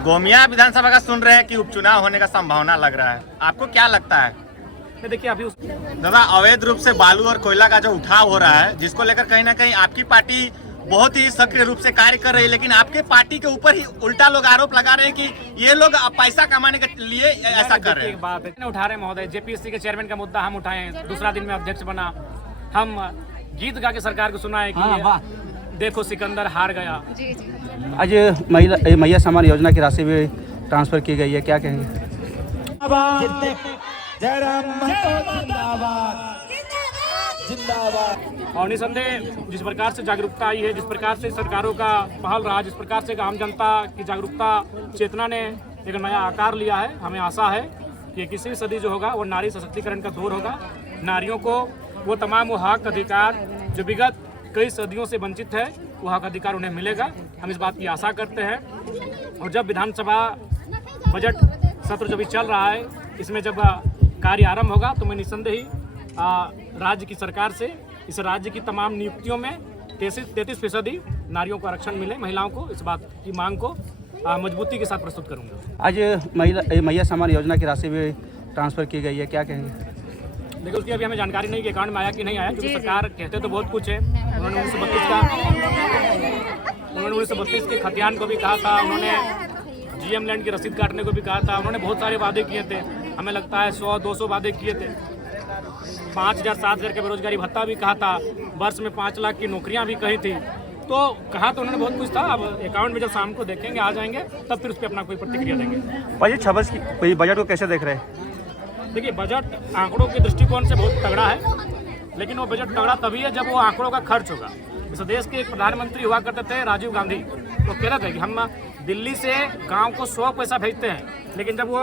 गोमिया विधानसभा का सुन रहे हैं कि उपचुनाव होने का संभावना लग रहा है, आपको क्या लगता है? देखिए अभी दादा, अवैध रूप से बालू और कोयला का जो उठाव हो रहा है, जिसको लेकर कहीं ना कहीं आपकी पार्टी बहुत ही सक्रिय रूप से कार्य कर रही है, लेकिन आपके पार्टी के ऊपर ही उल्टा लोग आरोप लगा रहे हैं कि ये लोग पैसा कमाने के लिए ऐसा कर रहे हैं। बात है उठा रहे हैं महोदय, जेपीएससी के चेयरमैन का मुद्दा हम उठाए, दूसरा दिन में अध्यक्ष बना, हम गीत गा के सरकार को सुनाए कि देखो सिकंदर हार गया। आज मैया सम्मान योजना की राशि भी ट्रांसफर की गई है, क्या कहेंगे? और निसंदेह जिस प्रकार से जागरूकता आई है, जिस प्रकार से सरकारों का पहल रहा, जिस प्रकार से आम जनता की जागरूकता चेतना ने एक नया आकार लिया है, हमें आशा है कि 21वीं सदी जो होगा वो नारी सशक्तिकरण का दौर होगा। नारियों को वो तमाम वो हक अधिकार जो विगत कई सदियों से वंचित है, वो हक अधिकार उन्हें मिलेगा, हम इस बात की आशा करते हैं। और जब विधानसभा बजट सत्र जो भी चल रहा है, इसमें जब कार्य आरंभ होगा तो मैं निस्संदेह ही राज्य की सरकार से इस राज्य की तमाम नियुक्तियों में 33% नारियों को आरक्षण मिले, महिलाओं को, इस बात की मांग को मजबूती के साथ प्रस्तुत करूंगा। आज मैया सम्मान योजना की राशि भी ट्रांसफर की गई है, क्या कहेंगे? देखिए उसकी अभी हमें जानकारी नहीं कि अकाउंट में आया कि नहीं आया, क्योंकि सरकार कहते तो बहुत कुछ है। उन्होंने 1932 के खतियान को भी कहा था, उन्होंने जीएम लैंड की रसीद काटने को भी कहा था, उन्होंने बहुत सारे वादे किए थे, हमें लगता है 100-200 वादे किए थे। 5,000-7,000 के बेरोजगारी भत्ता भी कहा था, वर्ष में 5 लाख की नौकरियां भी कही थी, तो कहा तो उन्होंने बहुत कुछ था। अब अकाउंट में जब शाम को देखेंगे, आ जाएंगे, तब फिर उस पर अपना कोई प्रतिक्रिया देंगे। बजट 26 की बजट को कैसे देख रहे हैं? देखिए बजट आंकड़ों के दृष्टिकोण से बहुत तगड़ा है, लेकिन वो बजट तगड़ा तभी है जब वो आंकड़ों का खर्च होगा। इस देश के एक प्रधानमंत्री हुआ करते थे राजीव गांधी, वो कह रहे थे कि हम दिल्ली से गांव को 100 पैसा भेजते हैं, लेकिन जब वो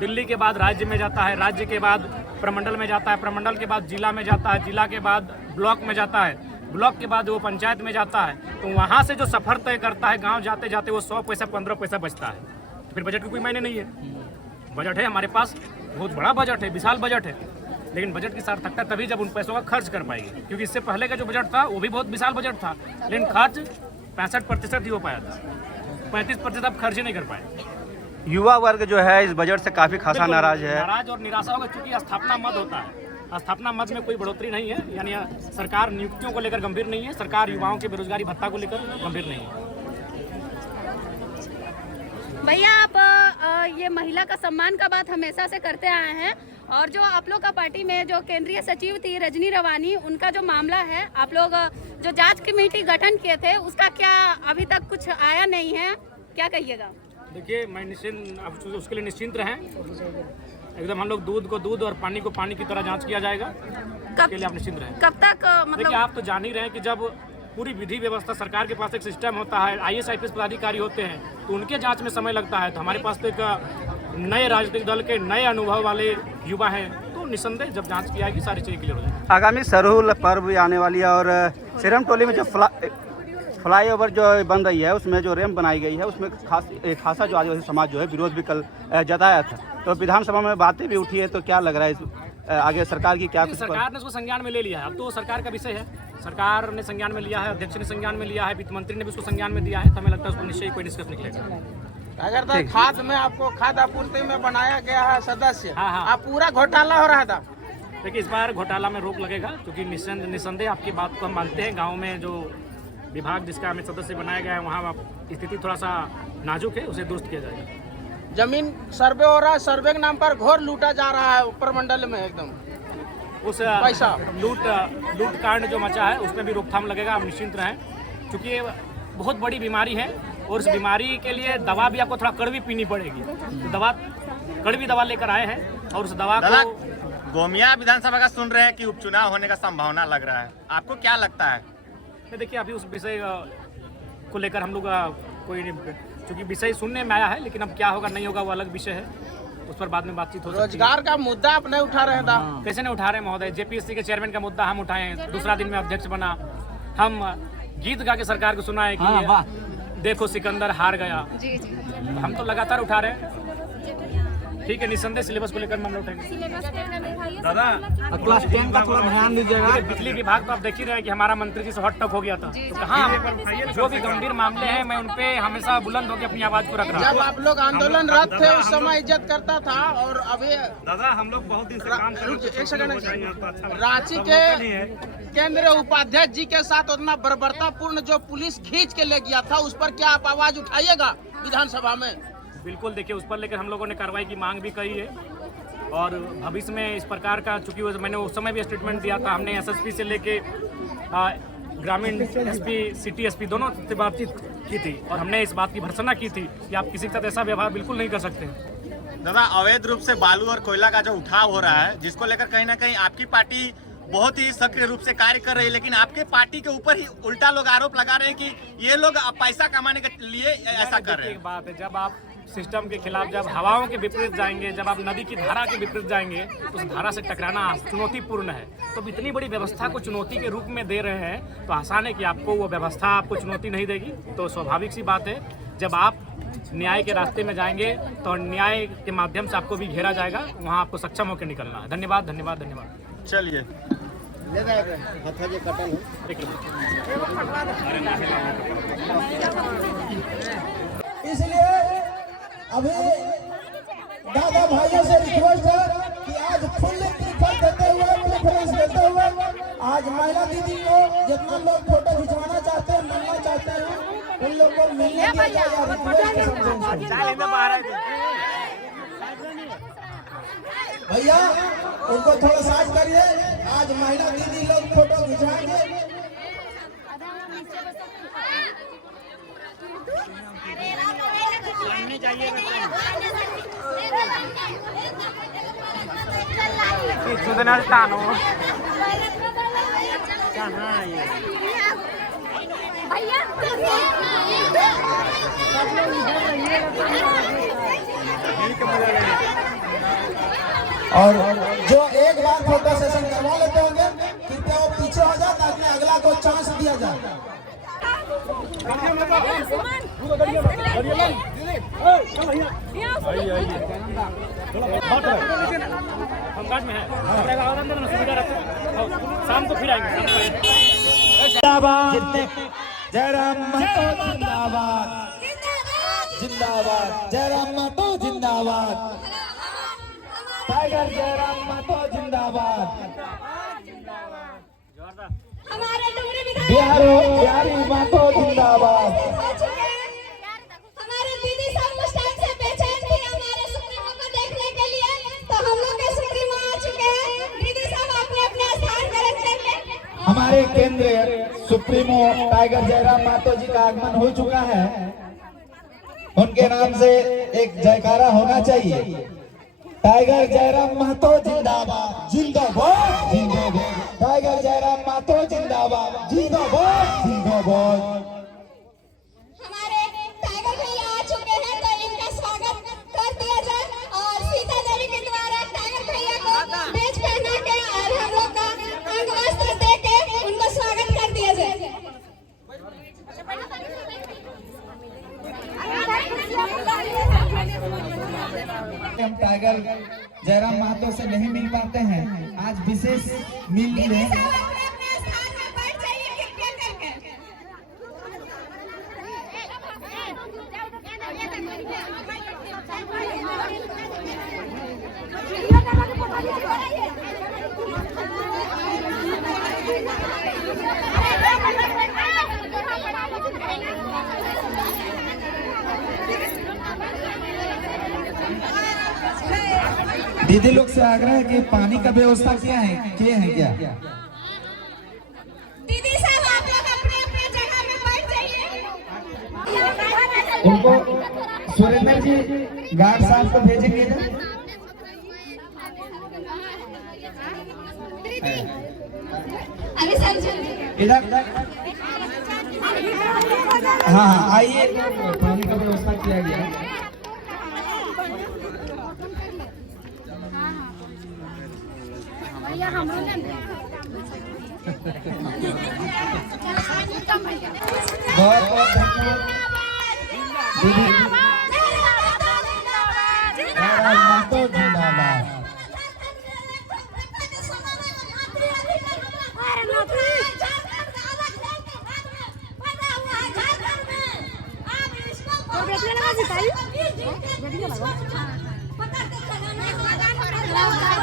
दिल्ली के बाद राज्य में जाता है, राज्य के बाद प्रमंडल में जाता है, प्रमंडल के बाद जिला में जाता है, जिला के बाद ब्लॉक में जाता है, ब्लॉक के बाद वो पंचायत में जाता है, तो वहाँ से जो सफ़र तय करता है गाँव जाते जाते वो 100 पैसा 15 पैसा बचता है, तो फिर बजट की कोई मायने नहीं है। बजट है हमारे पास, बहुत बड़ा बजट है, विशाल बजट है, लेकिन बजट की सार्थकता तभी जब उन पैसों का खर्च कर पाएगी, क्योंकि इससे पहले का जो बजट था वो भी बहुत विशाल बजट था, लेकिन खर्च 65% ही हो पाया था, 35% आप खर्च ही नहीं कर पाए। युवा वर्ग जो है इस बजट से काफ़ी खासा नाराज है, नाराज और निराशा होगा, क्योंकि स्थापना मद होता है, स्थापना मद में कोई बढ़ोतरी नहीं है, यानी सरकार नियुक्तियों को लेकर गंभीर नहीं है, सरकार युवाओं के बेरोजगारी भत्ता को लेकर गंभीर नहीं है। भैया आप ये महिला का सम्मान का बात हमेशा से करते आए हैं, और जो आप लोग का पार्टी में जो केंद्रीय सचिव थी रजनी रवानी, उनका जो मामला है, आप लोग जो जांच कमेटी गठन किए थे उसका क्या अभी तक कुछ आया नहीं है, क्या कहिएगा? देखिए मैं निश्चिंत, उसके लिए निश्चिंत रहें एकदम, हम लोग दूध को दूध और पानी को पानी की तरह जांच किया जाएगा, इसके लिए आप निश्चिंत रहें। कब तक मतलब? देखिए आप तो जान ही रहे हैं कि जब पूरी विधि व्यवस्था, सरकार के पास एक सिस्टम होता है, IAS IPS पदाधिकारी होते हैं, तो उनके जांच में समय लगता है, तो हमारे पास तो एक नए राजनीतिक दल के नए अनुभव वाले युवा हैं, तो निस्संदेह जब जांच की जाएगी सारी चीज़ें क्लियर हो जाएगी। आगामी सरहुल पर्व भी आने वाली है, और सिरम टोली में जो फ्लाईओवर जो बन रही है उसमें जो रैंप बनाई गई है, उसमें खासा जो आदिवासी समाज जो है विरोध भी कल जताया था, तो विधानसभा में बातें भी उठी है, तो क्या लग रहा है आगे सरकार की क्या? सरकार ने उसको संज्ञान में ले लिया है, अब तो सरकार का विषय है, सरकार ने संज्ञान में लिया है, अध्यक्ष ने संज्ञान में लिया है, वित्त मंत्री ने भी उसको संज्ञान में दिया है, तो हमें लगता है उस पर निश्चय कोई निष्कर्ष निकलेगा। अगर तो खाद में आपको खाद आपूर्ति में बनाया गया है सदस्य, हाँ। आप पूरा घोटाला हो रहा था। देखिए इस बार घोटाला में रोक लगेगा, क्योंकि निस्संदेह आपकी बात को हम मानते हैं, गाँव में जो विभाग जिसका हमें सदस्य बनाया गया है वहाँ स्थिति थोड़ा सा नाजुक है, उसे दुरुस्त किया जाएगा। जमीन सर्वे हो रहा है, सर्वे के नाम पर घोर लूटा जा रहा है ऊपर मंडल में, एकदम उस पैसा लूट कांड जो मचा है उसमें भी रोकथाम लगेगा, आप निश्चिंत रहें, क्योंकि ये बहुत बड़ी बीमारी है, और उस बीमारी के लिए दवा भी आपको थोड़ा कड़वी पीनी पड़ेगी, तो कड़वी दवा लेकर आए हैं, और उस दवा को गोमिया विधानसभा का सुन रहे हैं कि उपचुनाव होने का संभावना लग रहा है, आपको क्या लगता है? देखिए अभी उस विषय को लेकर हम लोग कोई, क्योंकि विषय सुनने में आया है, लेकिन अब क्या होगा नहीं होगा वो अलग विषय है, उस पर बाद में बातचीत हो सकती है। रोजगार का मुद्दा आप नहीं उठा रहे था। कैसे नहीं उठा रहे महोदय, जेपीएससी के चेयरमैन का मुद्दा हम उठाए, दूसरा दिन में अध्यक्ष बना, हम गीत गा के सरकार को सुनाए कि देखो सिकंदर हार गया, हम तो लगातार उठा रहे हैं। ठीक है, निस्संदेह सिलेबस को लेकर मामला उठाएंगे। दादा क्लास 10 का थोड़ा ध्यान दीजिएगा। बिजली विभाग तो आप देख ही रहे हैं कि हमारा मंत्री जी से हॉट टॉक हो गया था, तो कहाँ जो भी गंभीर मामले हैं मैं उनपे हमेशा बुलंद होकर अपनी आवाज को रख रहा जब आप लोग आंदोलनरत थे उस समय इज्जत करता था, और अभी दादा हम लोग बहुत दिन से काम कर रहे हैं। एक सेकंड, रांची के केंद्रीय उपाध्यक्ष जी के साथ उतना बर्बरतापूर्ण जो पुलिस खींच के ले गया था, उस पर क्या आप आवाज उठाइएगा विधानसभा में? बिल्कुल, देखिए उस पर लेकर हम लोगों ने कार्रवाई की मांग भी करी है, और भविष्य में इस प्रकार का, चूंकि मैंने उस समय भी स्टेटमेंट दिया था, हमने एसएसपी से लेके ग्रामीण एसपी, सिटी एसपी दोनों से बातचीत की थी, और हमने इस बात की भर्त्सना की थी कि आप किसी के साथ ऐसा व्यवहार बिल्कुल नहीं कर सकते। दादा अवैध रूप से बालू और कोयला का जो उठाव हो रहा है, जिसको लेकर कहीं ना कहीं आपकी पार्टी बहुत ही सक्रिय रूप से कार्य कर रही है, लेकिन आपके पार्टी के ऊपर ही उल्टा लोग आरोप लगा रहे हैं कि ये लोग पैसा कमाने के लिए ऐसा कर रहे हैं। एक बात है, जब आप सिस्टम के खिलाफ, जब हवाओं के विपरीत जाएंगे, जब आप नदी की धारा के विपरीत जाएंगे, तो उस धारा से टकराना चुनौतीपूर्ण है। तो इतनी बड़ी व्यवस्था को चुनौती के रूप में दे रहे हैं, तो आसान है कि आपको वो व्यवस्था आपको चुनौती नहीं देगी। तो स्वाभाविक सी बात है, जब आप न्याय के रास्ते में जाएंगे तो न्याय के माध्यम से आपको भी घेरा जाएगा, वहाँ आपको सक्षम होकर निकलना है। धन्यवाद, धन्यवाद, धन्यवाद। चलिए इसलिए अभी दादा भाइयों से रिक्वेस्ट है कि आज फुल प्रेफरेंस देते हुए आज महिला दीदी को जितना लोग फोटो खिंचवाना चाहते हैं, मिलना चाहते हैं, उन लोग को मिलने दिया जाए। भैया उनको थोड़ा साथ करिए, आज महिला दीदी लोग फोटो खिंचवाएंगे। और जो एक बार फोटो सेशन करवा लेते होंगे, कृपया वो पीछे हो जाए ताकि अगला को चांस दिया जाए। कामकाज में है, सुविधा रखते हैं, शाम को फिर आएंगे। जयराम महतो जिंदाबाद, जिंदाबाद जयराम महतो जिंदाबाद, टाइगर जयराम महतो जिंदाबाद, बिहारी महतो जिंदाबाद। हमारे दीदी सब उस टाइम से बेचैन थे हमारे सुप्रीमो को देखने के लिए, तो हम लोग के सुप्रीमो आ चुके हैं। दीदी सब अपने अपने स्थान पर रखेंगे। हमारे केंद्रीय सुप्रीमो टाइगर जयराम महतो जी का आगमन हो चुका है, उनके नाम से एक जयकारा होना चाहिए। टाइगर जयराम महतो जिंदाबाद, जिंदाबाद, जिंदाबाद, टाइगर जयराम महतो जिंदाबाद, जिंदाबाद, जिंदाबाद। हमारे टाइगर भैया आ चुके हैं, तो इनका स्वागत कर दिया जाए, और सीता देवी के द्वारा टाइगर भैया को बेच पहना के और हम लोग का अंग वस्त्र दे के उनको स्वागत कर दिया जाए। हम टाइगर जयराम महतो से नहीं मिल पाते हैं, आज विशेष मिल रहे हैं। अपने अपने स्थान पर बैठ जाइए कृपया करके। दीदी लोग से आग्रह है कि पानी का व्यवस्था किए हैं क्या? दीदी साहब आप लोग अपने अपने जगह में बैठ जाइए। उनको सुरेंद्र जी गार्ड साहब को भेजेंगे ना? अभी सर इधर हाँ आइए, पानी का व्यवस्था किया गया है। बहुत बहुत धन्यवाद दीदी। महतो जिंदाबाद। देखने लगा